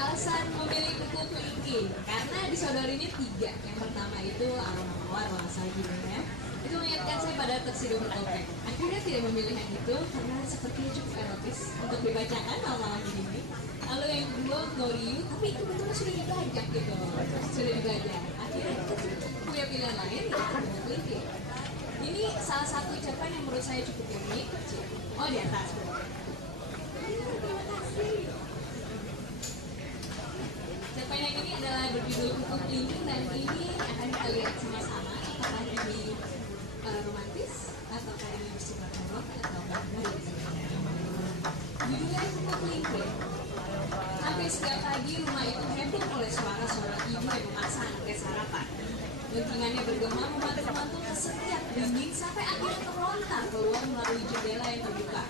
Alasan memilih kuku kelingking karena disodorinnya 3. Yang pertama itu aroma mawar rasa gimana. Itu mengingatkan saya pada tuxedo bertopeng. Akhirnya tidak memilih yang itu karena sepertinya cukup erotis untuk dibacakan malam-malam ini. Lalu yang kedua Goriu, tapi itu betul sudah dibajak gitu, sudah dibajak. Akhirnya kita punya pilihan lain ya kuku kelingking. Ini salah satu ucapan yang menurut saya cukup unik. Oh di atas. Terima kasih. Ucapan yang ini adalah berjudul kuku kelingking dan ini akan kita lihat sama-sama apakah ini romantis ataukah ini bersifat horor atau dari judulnya kuku kelingking. Hampir setiap pagi rumah itu heboh oleh suara-suara ibu yang memaksa anaknya sarapan. Dentingannya bergema memantul-mantul ke setiap dinding sampai akhirnya terlontar keluar melalui jendela yang terbuka.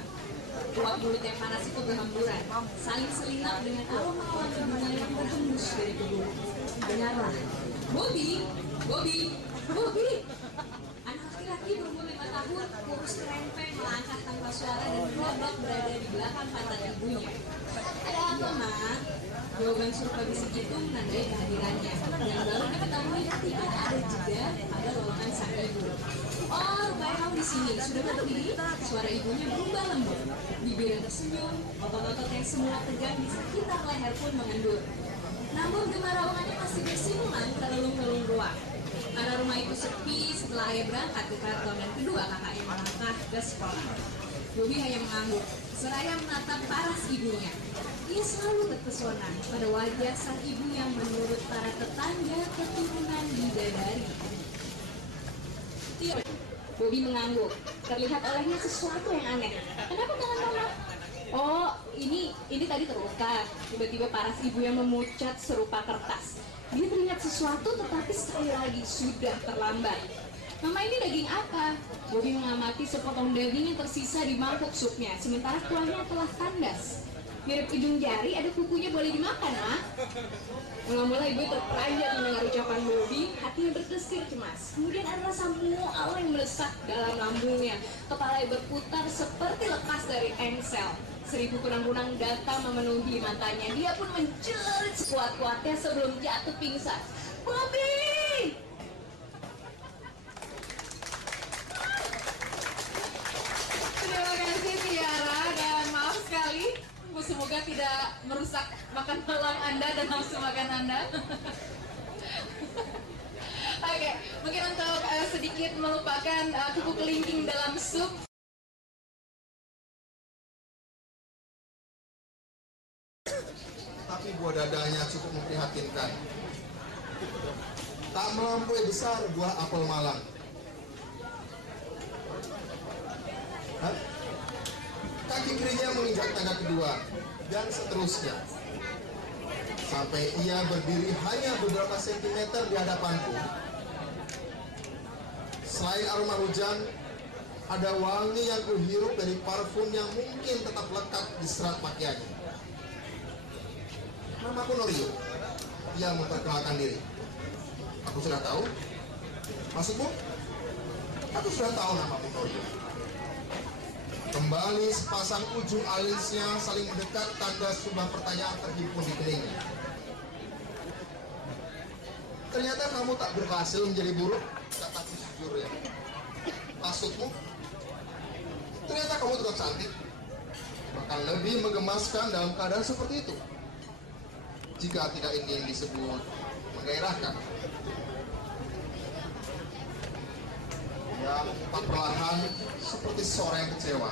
Uap mulut yang panas itu berhamburan, saling selinap dengan aroma wangi bunga yang berhembus dari tubuh. Dengarlah, Bobby, Bobby, Bobby. Anak laki-laki berumur 5 tahun, kurus rempeng melangkah tanpa suara dan gerobak berada di belakang pantat ibunya. Ada apa, Mak? Jawaban serupa bisik itu menandai kehadirannya. Yang baru diketahui ketika ada jeda pada lowongan sang ibu. Oh, rupanya kamu di sini. Sudah mati? Suara ibunya berubah lembut. Bibirnya tersenyum, otot-otot yang semula tegang di sekitar leher pun mengendur. Namun gemar rawangannya masih bersiluman ke relung-relung ruang. Karena rumah itu sepi setelah ayah berangkat ke kantor dan kedua kakaknya melangkah ke sekolah. Bobby hanya mengangguk, seraya menatap paras ibunya. Ia selalu terpesona pada wajah sang ibu yang menurut para tetangga keturunan bidadari. Bobby mengangguk, terlihat olehnya sesuatu yang aneh. Kenapa tangan mama? Oh, ini tadi terluka. Tiba-tiba paras ibu yang memucat serupa kertas. Dia teringat sesuatu tetapi sekali lagi sudah terlambat. Mama, ini daging apa? Bobby mengamati sepotong daging yang tersisa di mangkuk supnya, sementara kuahnya telah kandas. Mirip hidung jari, ada kukunya, boleh dimakan, ah? Mula-mula ibu terperanjat mendengar ucapan Bobby, hatinya berdesir cemas. Kemudian ada rasa mual yang melesak dalam lambungnya. Kepalanya berputar seperti lepas dari engsel. 1000 kunang-kunang datang memenuhi matanya. Dia pun menjerit sekuat-kuatnya sebelum jatuh pingsan. Bobby! Terima kasih Tiara dan maaf sekali. Semoga tidak merusak makan malam Anda dan nafsu makan Anda. Oke, mungkin untuk sedikit melupakan kuku kelingking dalam sup. Tapi buah dadanya cukup memprihatinkan. Tak melampaui besar buah apel malang. Hah? Kaki kirinya menginjak tangga kedua, dan seterusnya. Sampai ia berdiri hanya beberapa sentimeter di hadapanku. Selain aroma hujan, ada wangi yang kuhirup dari parfum yang mungkin tetap lekat di serat pakaiannya. Namaku Norio. Ia memperkenalkan diri. Aku sudah tahu. Maksudmu? Aku sudah tahu namamu Norio. Kembali sepasang ujung alisnya saling mendekat, tanda sebuah pertanyaan terhimpun di keningnya. Ternyata kamu tak berhasil menjadi buruk, kataku jujur ya. Maksudmu? Ternyata kamu tetap cantik, bahkan lebih menggemaskan dalam keadaan seperti itu. Jika tidak ingin disebut menggairahkan. Ya, tak perlahan seperti seorang yang kecewa.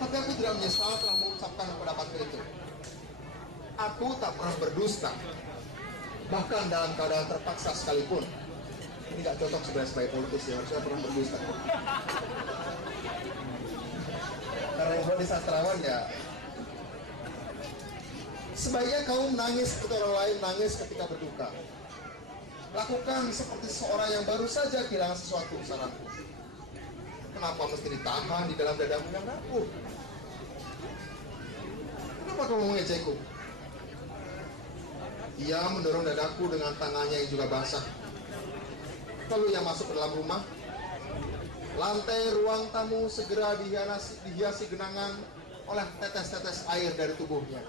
Tapi aku tidak menyesal telah mengucapkan pendapatku itu. Aku tak pernah berdusta, bahkan dalam keadaan terpaksa sekalipun. Ini gak cocok sebenarnya sebagai politis ya, harusnya pernah berdusta. Karena yang buat di sastrawan ya, sebaiknya kamu menangis ketika orang lain nangis ketika berduka. Lakukan seperti seorang yang baru saja kehilangan sesuatu, saranku. Kenapa mesti ditahan di dalam dadamu yang rapuh? Kenapa kamu mengejekku? Ia mendorong dadaku dengan tangannya yang juga basah. Lalu ia masuk ke dalam rumah. Lantai ruang tamu segera dihiasi genangan oleh tetes-tetes air dari tubuhnya.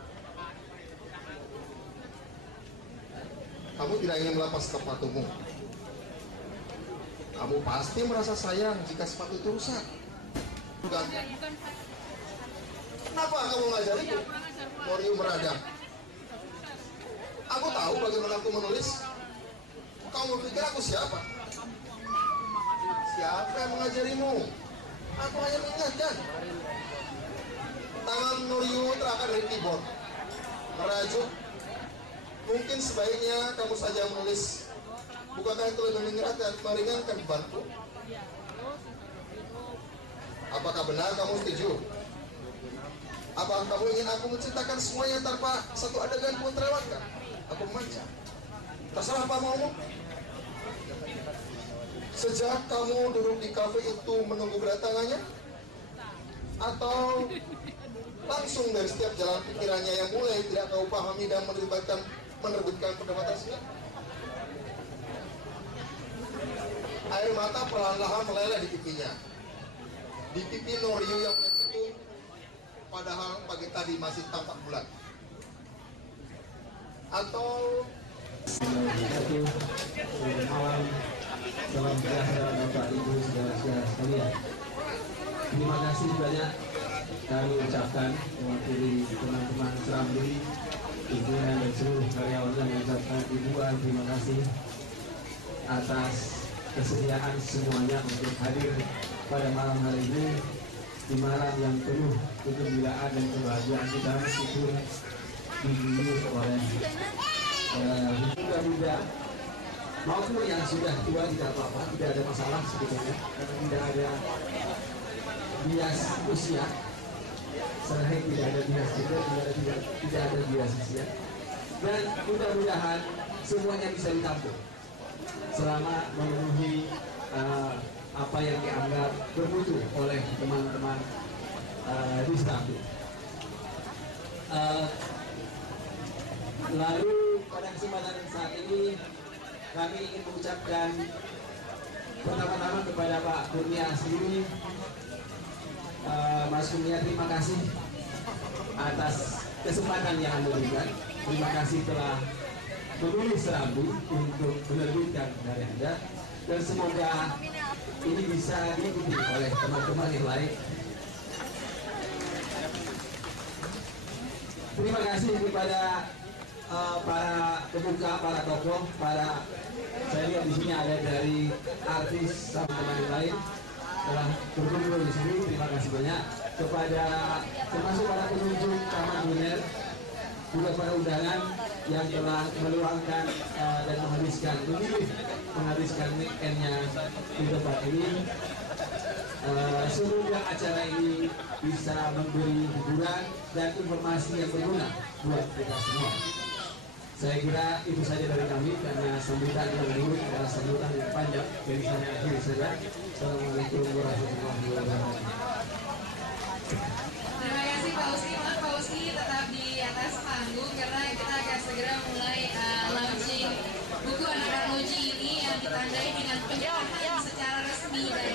Kamu tidak ingin melepas sepatumu. Kamu pasti merasa sayang jika sepatu itu rusak. Bukan? Kenapa kamu ngajariku? Noryu meradang. Aku tahu bagaimana aku menulis. Kamu pikir aku siapa? Siapa yang mengajarimu? Aku hanya mengingatkan. Tangan Noryu terangkat dari keyboard, merajuk. Mungkin sebaiknya kamu saja menulis. Bukankah itu lebih meringankan bebanku? Apakah benar kamu setuju? Apakah kamu ingin aku menceritakan semuanya tanpa satu adegan pun terlewatkan? Aku memanca. Terserah apa maumu. Sejak kamu duduk di kafe itu menunggu kedatangannya, atau langsung dari setiap jalan pikirannya yang mulai tidak kau pahami dan menerbitkan perdebatan sendiri? Air mata perlahan-lahan meleleh di pipinya. Di pipi Noryu yang menyentuh, padahal pagi tadi masih tampak bulat. Atau selamat malam, salam sejahtera Bapak Ibu saudara-saudara sekalian. Terima kasih banyak kami ucapkan mewakili teman-teman Serambi, pimpinan dan seluruh karyawan yang mengucapkan ribuan terima kasih atas kesediaan semuanya untuk hadir pada malam hari ini, di malam yang penuh kegembiraan dan kebahagiaan kita meskipun diguyur oleh muda-muda maupun yang sudah tua, tidak apa-apa, tidak ada masalah sebetulnya, karena tidak ada bias usia. Selain tidak ada bias juga, tidak ada bias usia, dan mudah-mudahan semuanya bisa ditampung selama memenuhi apa yang dianggap bermutu oleh teman-teman di Serambi. Lalu pada kesempatan saat ini kami ingin mengucapkan pertama-tama kepada Pak Kurnia sendiri, Mas Kurnia, terima kasih atas kesempatan yang Anda berikan. Terima kasih telah memilih Serambi untuk menerbitkan karya Anda, dan semoga ini bisa diikuti oleh teman-teman yang lain. Terima kasih kepada para pemuka, para tokoh, saya lihat di sini ada dari artis sampai teman yang lain telah berkumpul di sini. Terima kasih banyak kepada termasuk para pengunjung Taman Uner, juga para undangan yang telah meluangkan dan menghabiskan weekendnya di tempat ini. Semoga acara ini bisa memberi hiburan dan informasi yang berguna buat kita semua. Saya kira itu saja dari kami, karena sambutan yang dulu adalah sambutan yang panjang, jadi saya akhiri saja. Assalamualaikum warahmatullahi wabarakatuh. Terima kasih Pak Uski. Mohon Pak Uski tetap di atas panggung karena kita akan segera mulai launching buku anak-anak Moji ini yang ditandai dengan penyerahan secara resmi dari